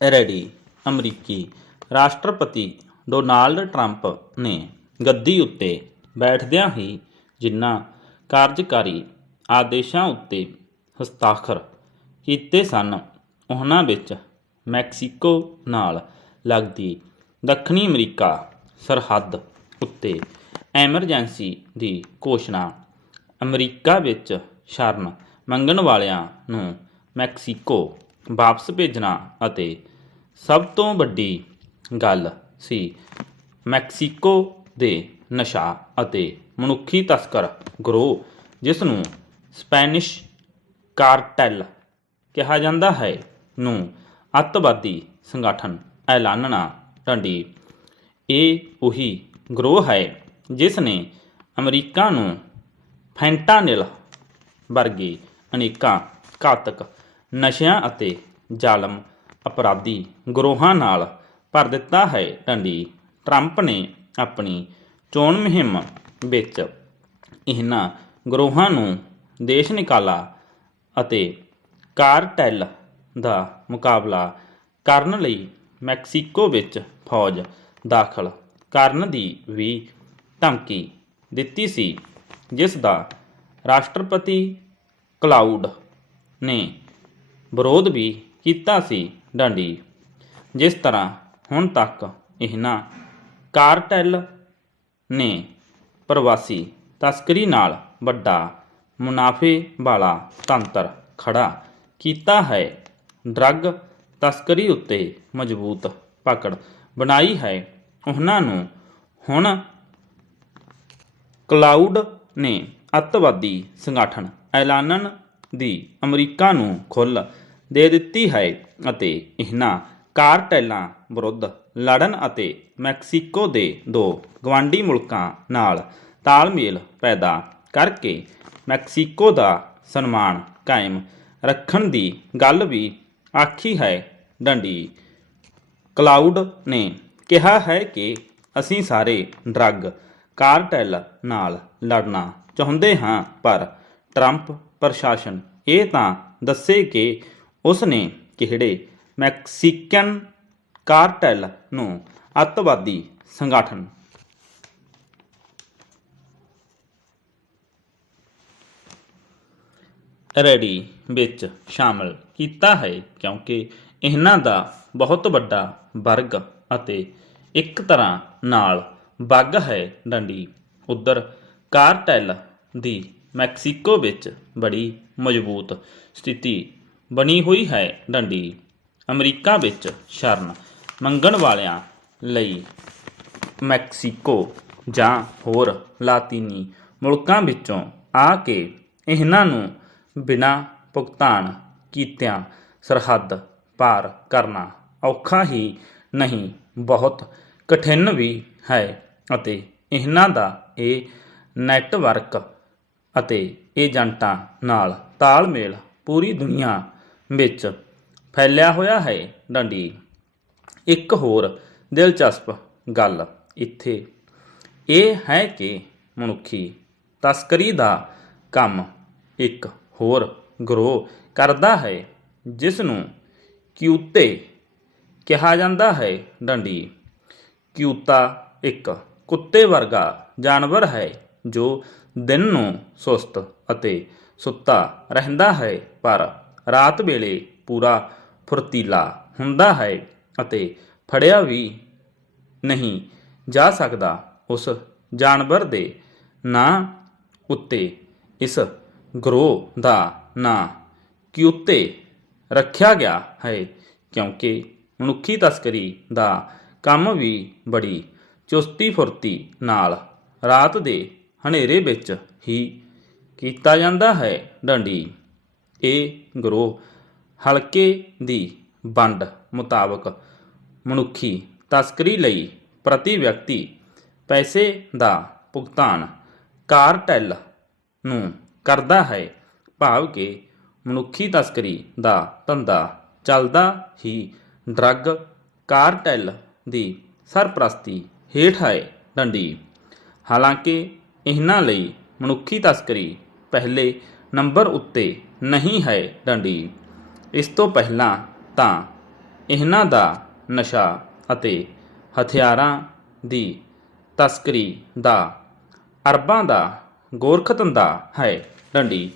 Ready, ਅਮਰੀਕੀ ਰਾਸ਼ਟਰਪਤੀ Donald Trump ਨੇ ਗੱਦੀ ਉੱਤੇ ਬੈਠਦਿਆਂ ਹੀ ਜਿਨ੍ਹਾਂ ਕਾਰਜਕਾਰੀ ਆਦੇਸ਼ਾਂ ਉੱਤੇ ਹਸਤਾਖਰ ਕੀਤੇ ਸਨ, ਉਹਨਾਂ ਵਿੱਚ ਮੈਕਸੀਕੋ ਨਾਲ ਲੱਗਦੀ ਦੱਖਣੀ ਅਮਰੀਕਾ ਸਰਹੱਦ ਉੱਤੇ ਐਮਰਜੈਂਸੀ ਦੀ ਘੋਸ਼ਣਾ, ਅਮਰੀਕਾ ਵਿੱਚ ਸ਼ਰਨ ਮੰਗਣ ਵਾਲਿਆਂ ਨੂੰ ਮੈਕਸੀਕੋ ਵਾਪਸ ਭੇਜਣਾ ਅਤੇ ਸਭ ਤੋਂ ਵੱਡੀ ਗੱਲ ਸੀ ਮੈਕਸੀਕੋ ਦੇ ਨਸ਼ਾ ਅਤੇ ਮਨੁੱਖੀ ਤਸਕਰ ਗਰੋਹ, ਜਿਸ ਨੂੰ ਸਪੈਨਿਸ਼ ਕਾਰਟੈਲ ਕਿਹਾ ਜਾਂਦਾ ਹੈ, ਨੂੰ ਅੱਤਵਾਦੀ ਸੰਗਠਨ ਐਲਾਨਣਾ ਢੰਡੀ। ਇਹ ਉਹੀ ਗਰੋਹ ਹੈ ਜਿਸ ਨੇ ਅਮਰੀਕਾ ਨੂੰ ਫੈਂਟਾਨਿਲ ਵਰਗੇ ਅਨੇਕਾਂ ਘਾਤਕ ਨਸ਼ਿਆਂ ਅਤੇ ਜ਼ਾਲਮ ਅਪਰਾਧੀ ਗਰੋਹਾਂ ਨਾਲ ਭਰ ਦਿੱਤਾ ਹੈ। ਢੰਡੀ ਟਰੰਪ ਨੇ ਆਪਣੀ ਚੋਣ ਮੁਹਿੰਮ ਵਿੱਚ ਇਹਨਾਂ ਗਰੋਹਾਂ ਨੂੰ ਦੇਸ਼ ਨਿਕਾਲਾ ਅਤੇ ਕਾਰਟੈਲ ਦਾ ਮੁਕਾਬਲਾ ਕਰਨ ਲਈ ਮੈਕਸੀਕੋ ਵਿੱਚ ਫੌਜ ਦਾਖਲ ਕਰਨ ਦੀ ਵੀ ਧਮਕੀ ਦਿੱਤੀ ਸੀ, ਜਿਸ ਦਾ ਰਾਸ਼ਟਰਪਤੀ ਕਲਾਉਡ ਨੇ ਵਿਰੋਧ ਵੀ ਕੀਤਾ ਸੀ ਡਾਂਡੀ। ਜਿਸ ਤਰ੍ਹਾਂ ਹੁਣ ਤੱਕ ਇਹਨਾਂ ਕਾਰਟੈਲ ਨੇ ਪ੍ਰਵਾਸੀ ਤਸਕਰੀ ਨਾਲ ਵੱਡਾ ਮੁਨਾਫੇ ਵਾਲਾ ਤੰਤਰ ਖੜਾ ਕੀਤਾ ਹੈ, ਡਰੱਗ ਤਸਕਰੀ ਉੱਤੇ ਮਜ਼ਬੂਤ ਪਕੜ ਬਣਾਈ ਹੈ। ਉਹਨਾਂ ਨੂੰ ਹੁਣ ਕਲਾਉਡ ਨੇ ਅੱਤਵਾਦੀ ਸੰਗਠਨ ਐਲਾਨਣ ਦੀ ਅਮਰੀਕਾ ਨੂੰ ਖੁੱਲ੍ਹ ਦੇ ਦਿੱਤੀ ਹੈ ਅਤੇ ਇਹਨਾਂ ਕਾਰਟੈਲਾਂ ਵਿਰੁੱਧ ਲੜਨ ਅਤੇ ਮੈਕਸੀਕੋ ਦੇ ਦੋ ਗਵਾਂਢੀ ਮੁਲਕਾਂ ਨਾਲ ਤਾਲਮੇਲ ਪੈਦਾ ਕਰਕੇ ਮੈਕਸੀਕੋ ਦਾ ਸਨਮਾਨ ਕਾਇਮ ਰੱਖਣ ਦੀ ਗੱਲ ਵੀ ਆਖੀ ਹੈ। ਡੰਡੀ ਕਲਾਉਡ ਨੇ ਕਿਹਾ ਹੈ ਕਿ ਅਸੀਂ ਸਾਰੇ ਡਰੱਗ ਕਾਰਟੈਲ ਨਾਲ ਲੜਨਾ ਚਾਹੁੰਦੇ ਹਾਂ, ਪਰ ਟਰੰਪ ਪ੍ਰਸ਼ਾਸਨ। ਇਹ ਤਾਂ ਦੱਸੇ ਕਿ ਉਸ ਨੇ ਕਿਹੜੇ ਮੈਕਸੀਕਨ ਕਾਰਟੈਲ ਨੂੰ ਅੱਤਵਾਦੀ ਸੰਗਠਨ ਰੈਡੀ ਵਿੱਚ ਸ਼ਾਮਲ ਕੀਤਾ ਹੈ, ਕਿਉਂਕਿ ਇਹਨਾਂ ਦਾ ਬਹੁਤ ਵੱਡਾ ਵਰਗ ਅਤੇ ਇੱਕ ਤਰ੍ਹਾਂ ਨਾਲ ਬੱਗ ਹੈ ਡੰਡੀ। ਉਧਰ ਕਾਰਟੈਲ ਦੀ ਮੈਕਸੀਕੋ ਵਿੱਚ ਬੜੀ ਮਜ਼ਬੂਤ ਸਥਿਤੀ ਬਣੀ ਹੋਈ ਹੈ ਡੰਡੀ। ਅਮਰੀਕਾ ਵਿੱਚ ਸ਼ਰਨ ਮੰਗਣ ਵਾਲਿਆਂ ਲਈ ਮੈਕਸੀਕੋ ਜਾਂ ਹੋਰ ਲਾਤੀਨੀ ਮੁਲਕਾਂ ਵਿੱਚੋਂ ਆ ਕੇ ਇਹਨਾਂ ਨੂੰ ਬਿਨਾਂ ਭੁਗਤਾਨ ਕੀਤਿਆਂ ਸਰਹੱਦ ਪਾਰ ਕਰਨਾ ਔਖਾ ਹੀ ਨਹੀਂ, ਬਹੁਤ ਕਠਿਨ ਵੀ ਹੈ ਅਤੇ ਇਹਨਾਂ ਦਾ ਇਹ ਨੈਟਵਰਕ ਅਤੇ ਏਜੰਟਾਂ ਨਾਲ ਤਾਲਮੇਲ ਪੂਰੀ ਦੁਨੀਆ ਵਿੱਚ ਫੈਲਿਆ ਹੋਇਆ ਹੈ। ਡੰਡੀ। ਇੱਕ ਹੋਰ ਦਿਲਚਸਪ ਗੱਲ ਇੱਥੇ। ਇਹ ਹੈ ਕਿ ਮਨੁੱਖੀ ਤਸਕਰੀ ਦਾ ਕੰਮ ਇੱਕ ਹੋਰ ਗਰੋਹ ਕਰਦਾ ਹੈ ਜਿਸ ਨੂੰ ਕਿਊਤੇ ਕਿਹਾ ਜਾਂਦਾ ਹੈ। ਡੰਡੀ। ਕਿਊਤਾ ਇੱਕ ਕੁੱਤੇ ਵਰਗਾ ਜਾਨਵਰ ਹੈ, ਜੋ ਦਿਨ ਨੂੰ ਸੁਸਤ ਅਤੇ ਸੁੱਤਾ ਰਹਿੰਦਾ ਹੈ, ਪਰ ਰਾਤ ਵੇਲੇ ਪੂਰਾ ਫੁਰਤੀਲਾ ਹੁੰਦਾ ਹੈ ਅਤੇ ਫੜਿਆ ਵੀ ਨਹੀਂ ਜਾ ਸਕਦਾ, ਉਸ ਜਾਨਵਰ ਦੇ ਨਾਂ ਉੱਤੇ, ਇਸ ਗਰੋਹ ਦਾ ਨਾਂ ਕਿਉਤੇ ਰੱਖਿਆ ਗਿਆ ਹੈ, ਕਿਉਂਕਿ ਮਨੁੱਖੀ ਤਸਕਰੀ ਦਾ ਕੰਮ ਵੀ ਬੜੀ ਚੁਸਤੀ ਫੁਰਤੀ ਨਾਲ ਰਾਤ ਦੇ ਹਨੇਰੇ ਵਿੱਚ ਹੀ ਕੀਤਾ ਜਾਂਦਾ ਹੈ। ਡੰਡੀ। ਇਹ ਗਰੋਹ ਹਲਕੇ ਦੀ ਵੰਡ ਮੁਤਾਬਕ ਮਨੁੱਖੀ ਤਸਕਰੀ ਲਈ ਪ੍ਰਤੀ ਵਿਅਕਤੀ ਪੈਸੇ ਦਾ ਭੁਗਤਾਨ ਕਾਰਟੈਲ ਨੂੰ ਕਰਦਾ ਹੈ। ਭਾਵ ਕਿ ਮਨੁੱਖੀ ਤਸਕਰੀ ਦਾ ਧੰਦਾ ਚੱਲਦਾ ਹੀ ਡਰੱਗ ਕਾਰਟੈਲ ਦੀ ਸਰਪ੍ਰਸਤੀ ਹੇਠ ਹੈ। ਡੰਡੀ। ਹਾਲਾਂਕਿ ਇਹਨਾਂ ਲਈ ਮਨੁੱਖੀ ਤਸਕਰੀ ਪਹਿਲੇ ਨੰਬਰ ਉੱਤੇ ਨਹੀਂ ਹੈ ਡੰਡੀ। ਇਸ ਤੋਂ ਪਹਿਲਾਂ ਤਾਂ ਇਹਨਾਂ ਦਾ ਨਸ਼ਾ ਅਤੇ ਹਥਿਆਰਾਂ ਦੀ ਤਸਕਰੀ ਦਾ ਅਰਬਾਂ ਦਾ ਗੋਰਖ ਧੰਦਾ ਹੈ ਡੰਡੀ।